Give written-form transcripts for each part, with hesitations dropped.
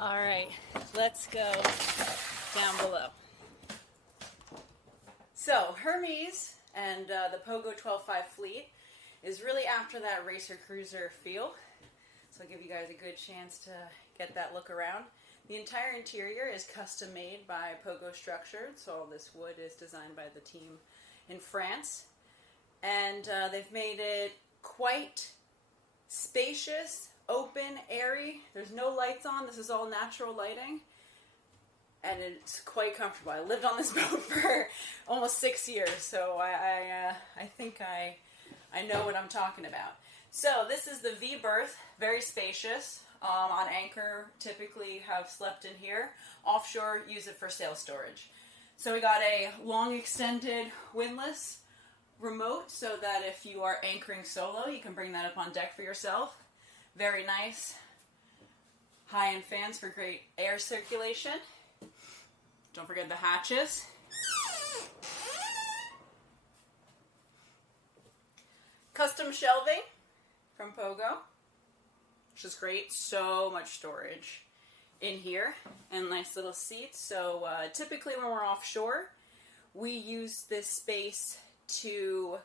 All right, let's go down below. So Hermes and the Pogo 12.50 fleet is really after that racer cruiser feel. So I'll give you guys a good chance to get that look around. The entire interior is custom made by Pogo Structured, so all this wood is designed by the team in France. And they've made it quite spacious, open, airy. There's no lights on. This is all natural lighting. And it's quite comfortable. I lived on this boat for almost 6 years, so I think I know what I'm talking about. So this is the V berth, very spacious. On anchor, typically have slept in here. Offshore, use it for sail storage. So we got a long extended windlass remote so that if you are anchoring solo, you can bring that up on deck for yourself. Very nice. High-end fans for great air circulation. Don't forget the hatches. Custom shelving from Pogo, which is great. So much storage in here and nice little seats. So typically when we're offshore, we use this space to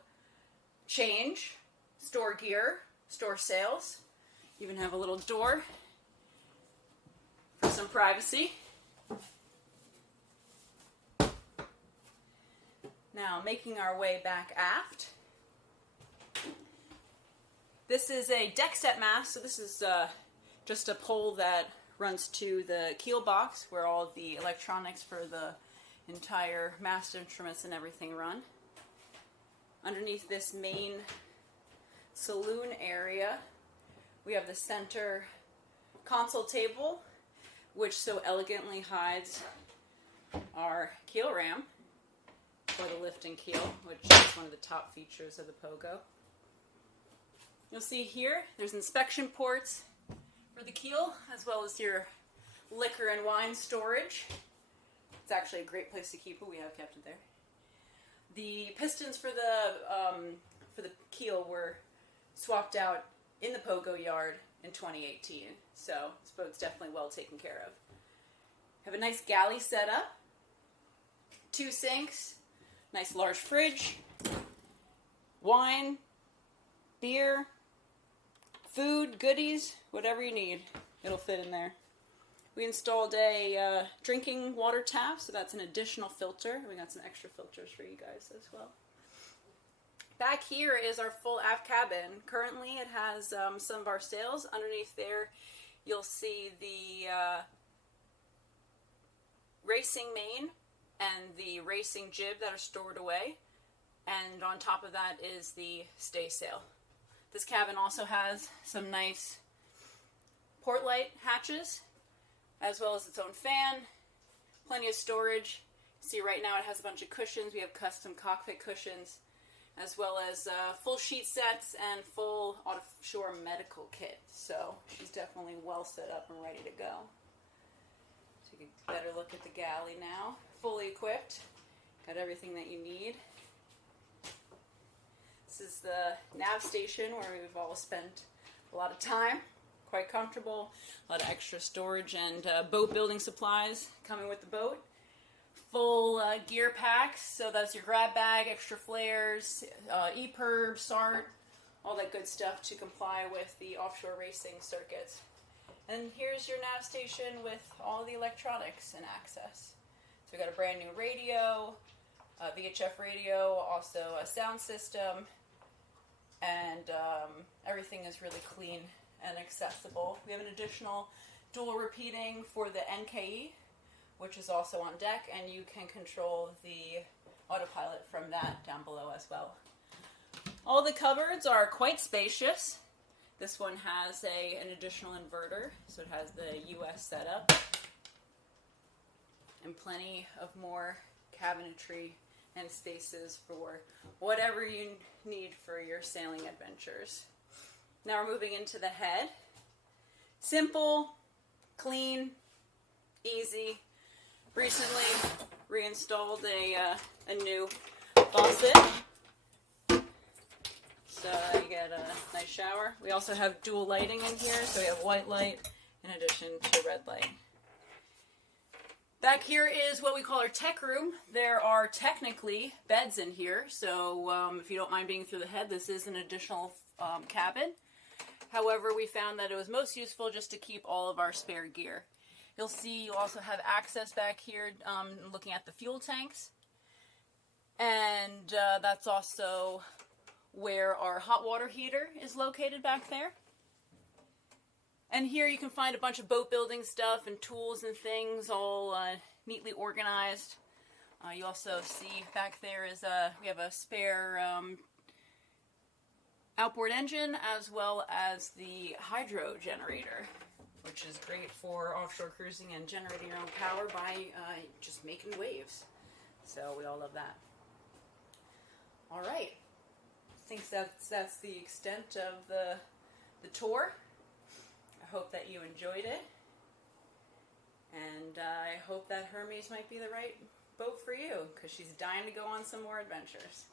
change, store gear, store sails. Even have a little door for some privacy. Now, making our way back aft. This is a deck set mast, so this is just a pole that runs to the keel box where all the electronics for the entire mast instruments and everything run. Underneath this main saloon area, we have the center console table, which so elegantly hides our keel ram for the lift and keel, which is one of the top features of the Pogo. You'll see here, there's inspection ports for the keel, as well as your liquor and wine storage. It's actually a great place to keep it. We have kept it there. The pistons for the keel were swapped out in the Pogo yard in 2018, so this boat's definitely well taken care of. Have a nice galley setup, 2 sinks, nice large fridge, wine, beer, food, goodies, whatever you need, it'll fit in there. We installed a drinking water tap, so that's an additional filter. We got some extra filters for you guys as well. Back here is our full aft cabin. Currently it has some of our sails. Underneath there you'll see the racing main and the racing jib that are stored away. And on top of that is the staysail. This cabin also has some nice port light hatches, as well as its own fan, plenty of storage. See right now it has a bunch of cushions. We have custom cockpit cushions, as well as full sheet sets and full offshore medical kit. So she's definitely well set up and ready to go. So you can better look at the galley now. Fully equipped. Got everything that you need. This is the nav station where we've all spent a lot of time. Quite comfortable. A lot of extra storage and boat building supplies coming with the boat. Full gear packs, so that's your grab bag, extra flares, EPIRB, SART, all that good stuff to comply with the offshore racing circuits. And here's your nav station with all the electronics and access. So we got a brand new radio, a VHF radio, also a sound system, and everything is really clean and accessible. We have an additional dual repeating for the NKE, which is also on deck, and you can control the autopilot from that down below as well. All the cupboards are quite spacious. This one has an additional inverter, so it has the US setup, and plenty of more cabinetry and spaces for whatever you need for your sailing adventures. Now we're moving into the head. Simple, clean, easy. Recently reinstalled a new faucet, so you get a nice shower. We also have dual lighting in here, so we have white light in addition to red light. Back here is what we call our tech room. There are technically beds in here, so if you don't mind being through the head, this is an additional cabin. However, we found that it was most useful just to keep all of our spare gear. You'll see you also have access back here looking at the fuel tanks. And that's also where our hot water heater is located back there. And here you can find a bunch of boat building stuff and tools and things all neatly organized. You also see back there is we have a spare outboard engine as well as the hydro generator, which is great for offshore cruising and generating your own power by just making waves. So we all love that. All right. I think that's the extent of the tour. I hope that you enjoyed it, and I hope that Hermes might be the right boat for you, because she's dying to go on some more adventures.